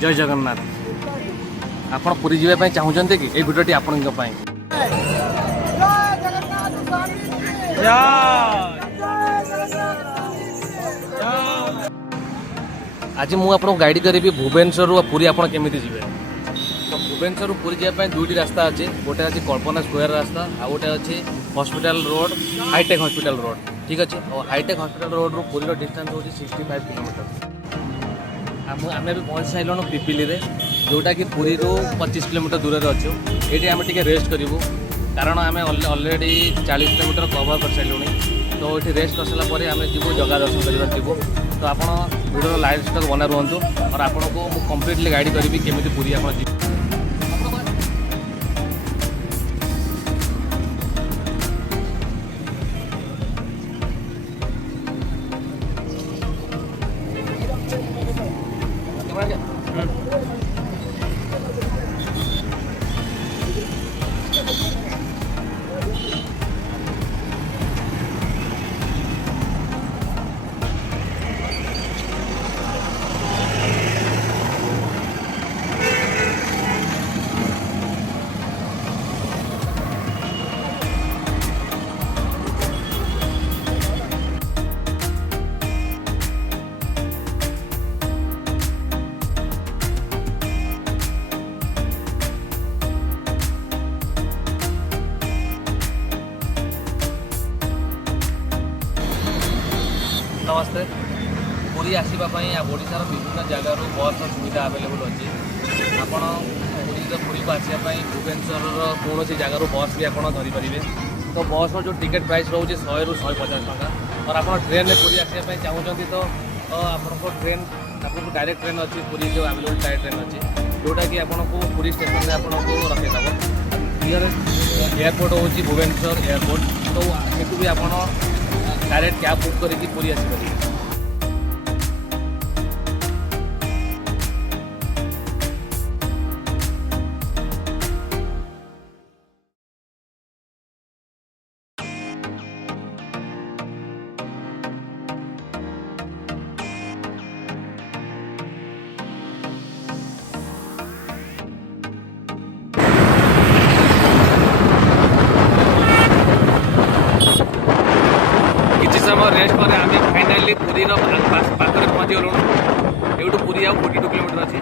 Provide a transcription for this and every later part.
जय जगन्नाथ। आपण पुरी जीवा चाहते कि ये भिडियोटी आपण आज मुझे आपको गाइड करी भुवनेश्वर पुरी आप केमी जी तो भुवनेश्वर पुरी जावाई दुईटी रास्ता अच्छे गोटे अच्छे कल्पना स्क्वायर रास्ता आ गोटे अच्छे hospital road hitech hospital road ठीक अच्छे और हाईटेक हॉस्पिटल रोड रू पुरी डिस्टेंस हो 65 किलोमीटर। आम भी पहुँच सारे पिपिली जोटा कि पुरी 25 किलोमीटर दूर अच्छु ये आम टे रेस्ट करूँ कारण आम अलरेडी 40 किलोमीटर कवर कर सारे तो ये रेस्ट कर सारापर आम जीव जगह दर्शन करवा जीवु तो आप वीडियो लाइव स्टॉक बना रुहतु और आपको मुझे कंप्लीटली गाइड करी केमी पुरी आप जी नमस्ते। पुरी आसवाई ओडार विभिन्न जगार बस सुविधा आवेलेबल अच्छी आपड़ पुरी को आसवाई भुवनेश्वर कौन जगार बस भी आप धरीपारे तो बस जो टिकेट प्राइस रोचे 100 ରୁ 150 टका और आप ट्रेन में पुरी आसवाई चाहते तो आपको ट्रेन आपको डायरेक्ट ट्रेन अच्छी पुरी जो आवेलेबल डायरेक्ट ट्रेन अच्छी जोटा कि आपको पुरी स्टेशन में आपको रखेद नियर एयरपोर्ट हूँ भुवनेश्वर एयरपोर्ट तो ये भी आप डायरेक्ट कैब बुक करके पुरी आसपारे। रेस्ट पर आम फाइनाली पुरी पाखे पहुँची गलु ये पुरी आ 42 किलोमीटर अच्छी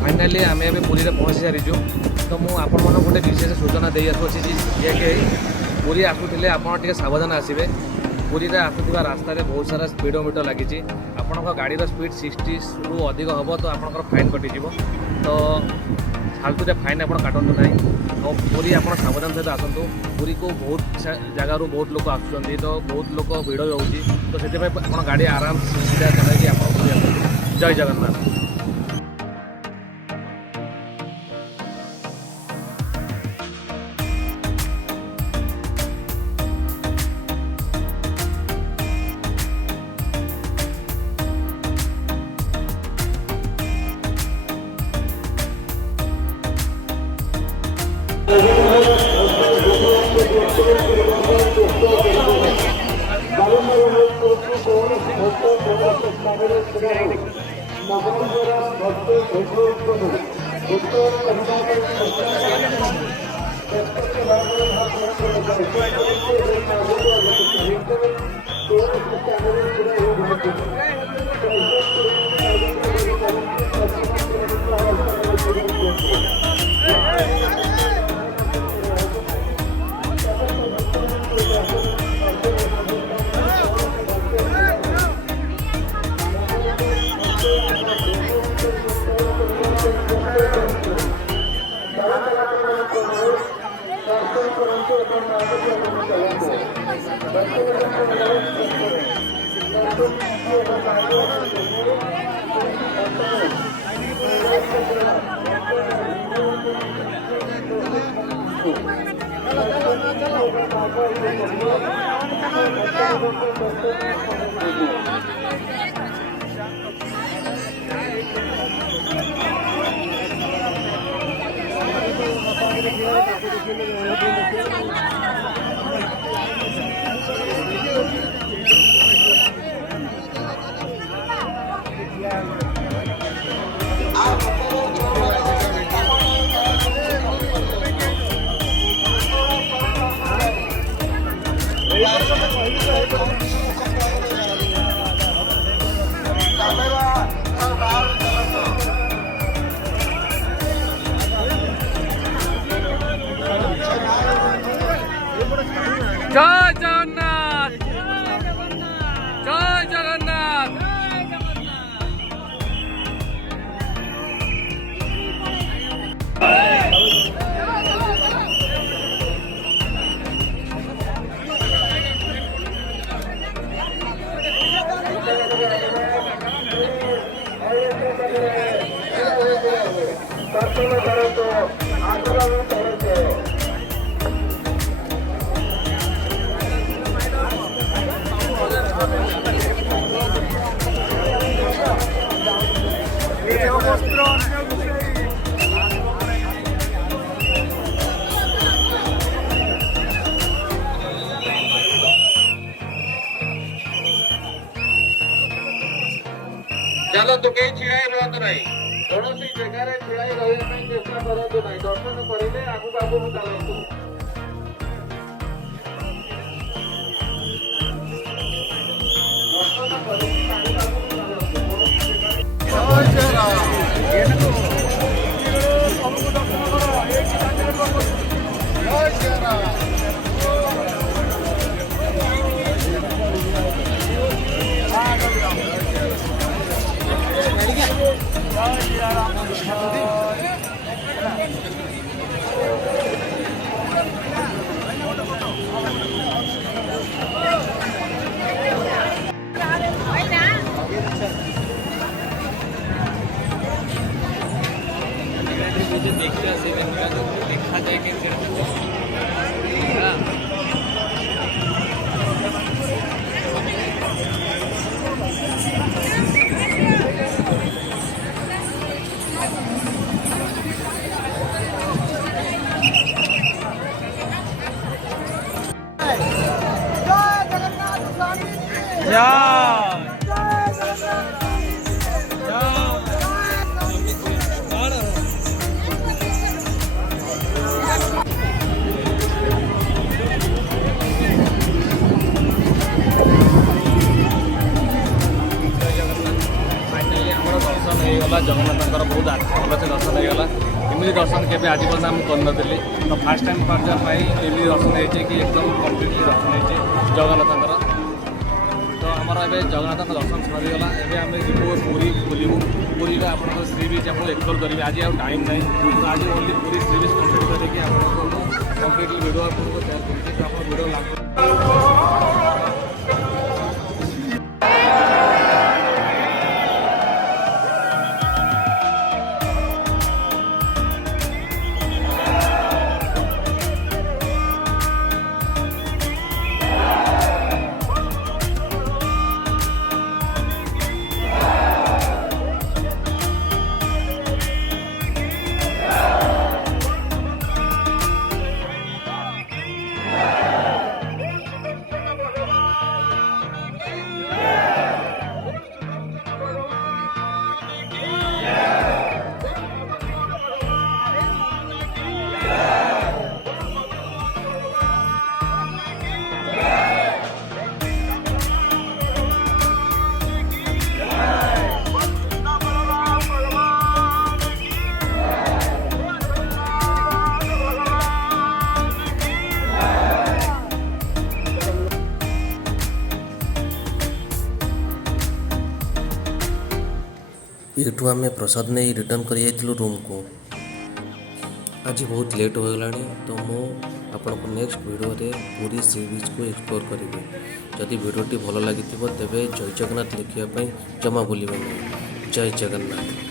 फाइनाली आम ए पुरी पहुँची सारीचु तो मुझे गोटे विशेष सूचना दे आसुच्छी जे कि पुरी आसुले आप सावधान आसवे पुरी आसुवा रास्तार बहुत सारा स्पीडोमीटर लगी आपण गाड़ीर स्पीड 60 ରୁ अधिक हम तो आप फाइन कटिज तो फालतू फाइन आप काटतु ना तो पुरी आप सावधान सहित आसतु पुरी को बहुत जगार बहुत लोग आसुँच तो बहुत लोग भिड़ रोचे तो से आप गाड़ी आराम सुविधा चलैक आप पुरी आसतु। जय जगन्नाथ। Thank you. জয় জগন্নাথ, জয় জগন্নাথ। ଚାଲନ୍ତୁ କେହି ଛିଡ଼ା ହେଇ ରୁହନ୍ତୁ ନାହିଁ, କୌଣସି ଜାଗାରେ ଛିଡ଼ା ହେଇ ରହିବା ପାଇଁ ଚେଷ୍ଟା କରନ୍ତୁ ନାହିଁ। ଦର୍ଶନ କରିଲେ ଆଗକୁ ଆଗକୁ ଚାଲନ୍ତୁ। ଦର୍ଶନ କରିକି ଆଗକୁ ଆଗକୁ ଚାଲନ୍ତୁ। କୌଣସି देखा जाएगी जगन्नाथ बहुत भलसे दर्शन होगा। एमती दर्शन के आज पर्यटन मुझे करी तो फास्ट टाइम एमती दर्शन हो कि एकदम कम्प्लीटली दर्शन हो जगन्नाथ। तो आमर ए जगन्नाथ दर्शन सरीगला। एवं आम जीव पूरी बुलू पूरी आप सी बीच आप एक्सप्लोर करेंगे। आज आउ टाइम ना तो आज ओनली पूरी सी बीच कम्प्लीट करके आपको कम्प्लीटली वीडियो आपको शेयर करेंगे। तो आप वीडियो लागू एठू आम प्रसाद नहीं रिटर्न कर रूम को। आज बहुत लेट हो गला तो मु आपन को नेक्स्ट वीडियो रे पूरी सी बीच को एक्सप्लोर करेंगे। जदि वीडियोटी भल लगी तेबे जय जगन्नाथ लिखा जमा भूलें नहीं। जय जगन्नाथ।